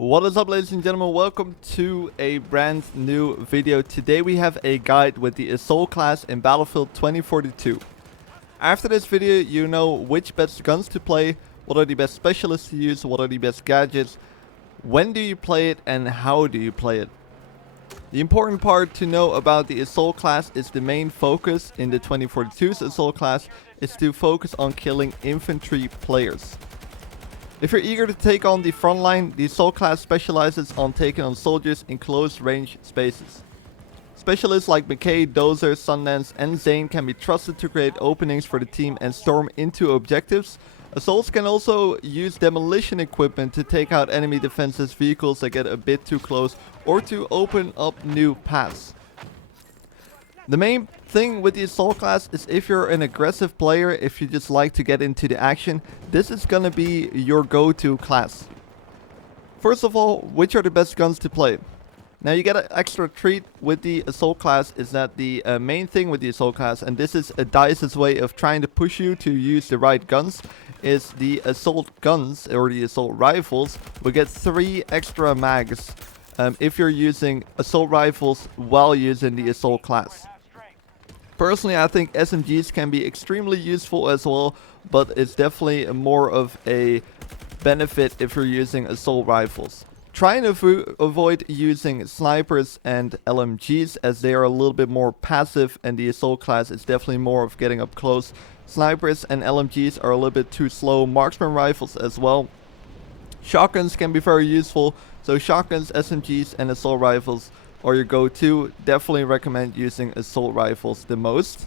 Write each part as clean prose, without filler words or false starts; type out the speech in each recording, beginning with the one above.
What is up, ladies and gentlemen? Welcome to a brand new video. Today we have a guide with the Assault class in Battlefield 2042. After this video, you know which best guns to play, what are the best specialists to use, what are the best gadgets, when do you play it, and how do you play it. The important part to know about the Assault class is the main focus in the 2042's Assault class is to focus on killing infantry players. If you're eager to take on the front line, the Assault class specializes on taking on soldiers in close range spaces. Specialists like Mikael, Dozer, Sundance and Zane can be trusted to create openings for the team and storm into objectives. Assaults can also use demolition equipment to take out enemy defenses, vehicles that get a bit too close, or to open up new paths. The main thing with the Assault class is if you're an aggressive player, if you just like to get into the action, this is gonna be your go-to class. First of all, which are the best guns to play? Now you get an extra treat with the Assault class is that the main thing with the Assault class, and this is a DICE's way of trying to push you to use the right guns, is the Assault guns or the Assault rifles will get 3 extra mags if you're using Assault rifles while using the Assault class. Personally, I think SMGs can be extremely useful as well, but it's definitely more of a benefit if you're using Assault rifles. Try and avoid using snipers and LMGs as they are a little bit more passive, and the Assault class is definitely more of getting up close. Snipers and LMGs are a little bit too slow. Marksman rifles as well. Shotguns can be very useful, so shotguns, SMGs and Assault rifles or your go-to. Definitely recommend using Assault rifles the most.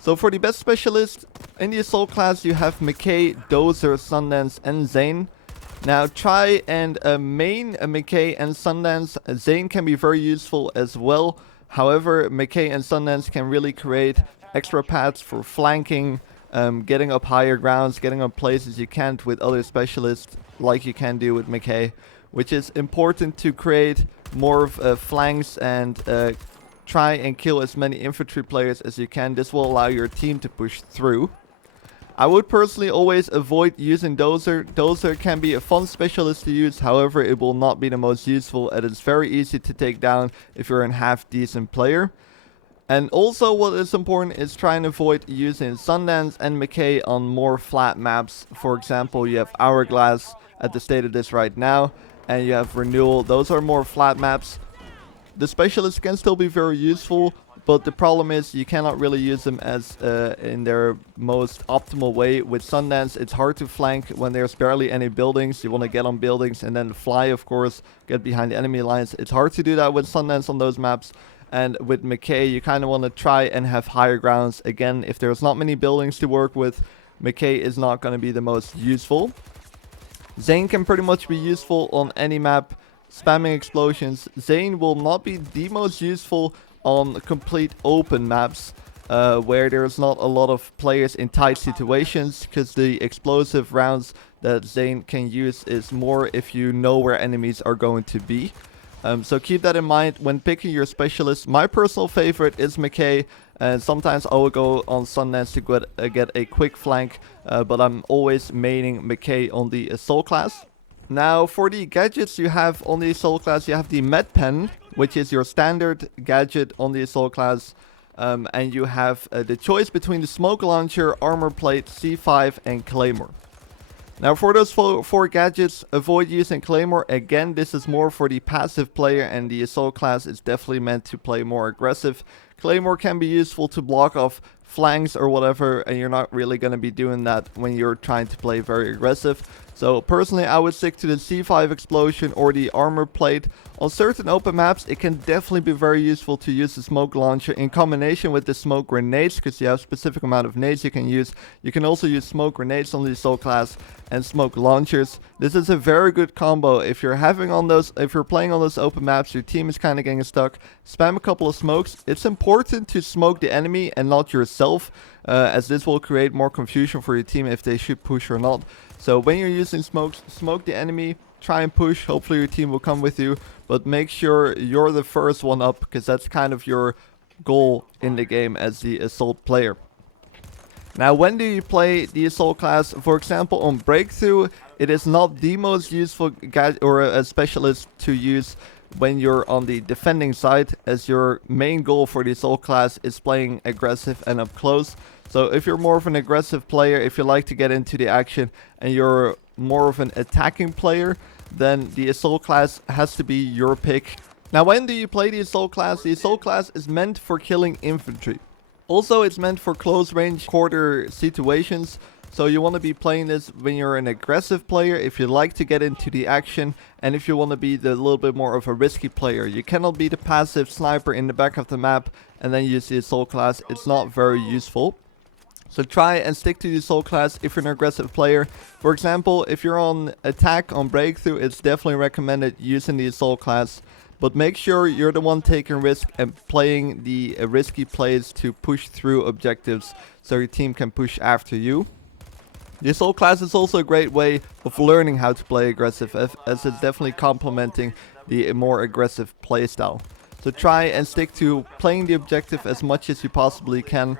So for the best specialist in the Assault class, you have Mikael, Dozer, Sundance and Zane. Now try and main Mikael and Sundance. Zane can be very useful as well. However, Mikael and Sundance can really create extra paths for flanking, getting up higher grounds, getting up places you can't with other specialists like you can do with Mikael, which is important to create more of flanks and try and kill as many infantry players as you can. This will allow your team to push through. I would personally always avoid using Dozer. Dozer can be a fun specialist to use, however it will not be the most useful, and it's very easy to take down if you're a half decent player. And also what is important is try and avoid using Sundance and Mikael on more flat maps. For example, you have Hourglass at the state of this right now, and you have Renewal. Those are more flat maps. The specialists can still be very useful, but the problem is you cannot really use them as in their most optimal way. With Sundance, it's hard to flank when there's barely any buildings. You want to get on buildings and then fly, of course, get behind the enemy lines. It's hard to do that with Sundance on those maps. And with Mikael, you kind of want to try and have higher grounds. Again, if there's not many buildings to work with, Mikael is not going to be the most useful. Zane can pretty much be useful on any map. Spamming explosions. Zane will not be the most useful on complete open maps where there's not a lot of players in tight situations, because the explosive rounds that Zane can use is more if you know where enemies are going to be. So keep that in mind when picking your specialist. My personal favorite is Mikael, and sometimes I will go on Sundance to get a quick flank, but I'm always maining Mikael on the Assault class. Now for the gadgets you have on the Assault class, you have the Med Pen, which is your standard gadget on the Assault class, and you have the choice between the Smoke Launcher, Armor Plate, C5 and Claymore. Now for those 4 gadgets, avoid using Claymore. Again, this is more for the passive player, and the Assault class is definitely meant to play more aggressive. Claymore can be useful to block off flanks or whatever, and you're not really going to be doing that when you're trying to play very aggressive. So personally, I would stick to the C5 explosion or the armor plate. On certain open maps, it can definitely be very useful to use the smoke launcher in combination with the smoke grenades, because you have a specific amount of nades you can use. You can also use smoke grenades on the Assault class and smoke launchers. This is a very good combo. If you're playing on those open maps, your team is kind of getting stuck, spam a couple of smokes. It's important to smoke the enemy and not yourself, as this will create more confusion for your team if they should push or not. So when you're using smokes, smoke the enemy, try and push. Hopefully your team will come with you, but make sure you're the first one up, because that's kind of your goal in the game as the Assault player. Now, when do you play the Assault class? For example, on Breakthrough, It is not the most useful guide or a specialist to use when you're on the defending side, as your main goal for the Assault class is playing aggressive and up close. So if you're more of an aggressive player, if you like to get into the action and you're more of an attacking player, then the Assault class has to be your pick. Now, when do you play the Assault class? The Assault class is meant for killing infantry. Also, it's meant for close range quarter situations. So you want to be playing this when you're an aggressive player, if you like to get into the action, and if you want to be the little bit more of a risky player. You cannot be the passive sniper in the back of the map and then use the Assault class. It's not very useful. So try and stick to the Assault class if you're an aggressive player. For example, if you're on attack on breakthrough, it's definitely recommended using the Assault class. But make sure you're the one taking risk and playing the risky plays to push through objectives so your team can push after you. The Assault class is also a great way of learning how to play aggressive, as it's definitely complementing the more aggressive playstyle. So try and stick to playing the objective as much as you possibly can.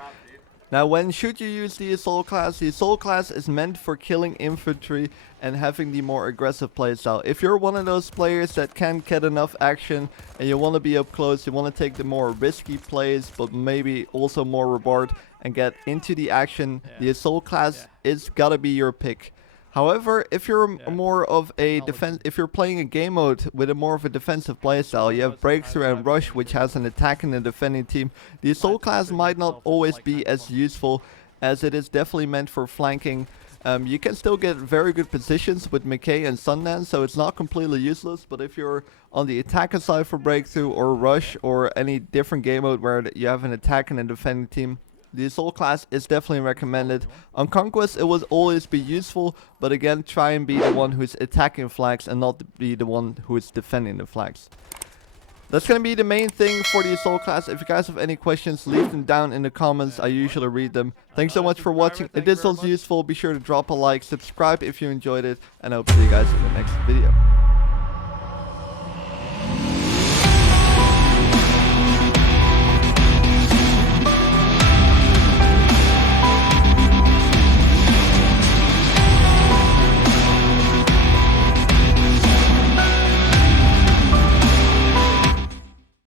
Now, when should you use the Assault class? The Assault class is meant for killing infantry and having the more aggressive playstyle. If you're one of those players that can't get enough action and you want to be up close, you want to take the more risky plays, but maybe also more reward and get into the action, the Assault class is gotta be your pick. However, if you're more of a if you're playing a game mode with a more of a defensive playstyle, you have breakthrough and rush, which has an attacking and defending team. The Assault class might not always be as useful, as it is definitely meant for flanking. You can still get very good positions with Mikael and Sundance, so it's not completely useless. But if you're on the attacker side for breakthrough or rush or any different game mode where you have an attacking and defending team, the Assault class is definitely recommended. On Conquest, it will always be useful, but again, try and be the one who's attacking flags and not be the one who is defending the flags. That's going to be the main thing for the Assault class. If you guys have any questions, leave them down in the comments. I usually read them. Thanks so much for watching. If this was useful, be sure to drop a like, subscribe if you enjoyed it, and I hope to see you guys in the next video.